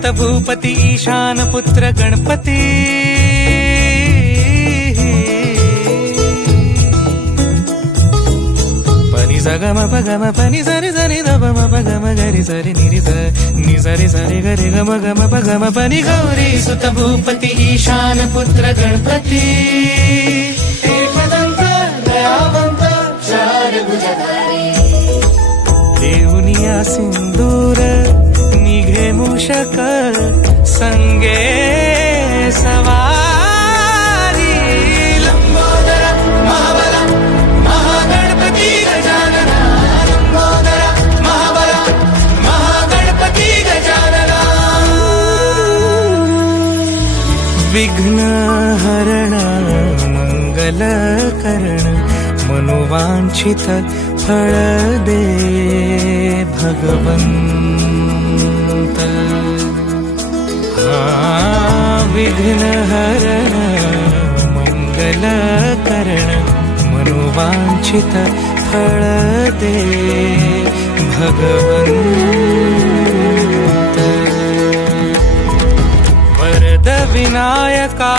ಭೂತ ಭೂಪತಿ, ಈಶಾನ ಪುತ್ರ ಗಣಪತಿ. ಪನಿ ಸಗಮ ಪಗಮ ಪನಿ ಸರಿ ಸರಿ ದಮ ಪಗಮ ಗರಿ ಸರಿ ನಿರಿ ಸ, ನಿ ಸರಿ ಸರಿ ಗರಿ ಗಮ ಗಮ ಪಗಮ ಪನಿ ಗೌರಿ ಸುತ ಭೂಪತಿ, ಈಶಾನ ಪುತ್ರ ಗಣಪತಿ. मूषक संगे सवारी। लंबोदर महाबल महागणपती गजानना। लंबोदर महाबल महागणपती गजानना। विघ्न हरण मंगल करण मनोवांछित फळ दे भगवंत। विघ्न हरण मंगल करण मनोवांछित फळ दे भगवंत। वरद विनायका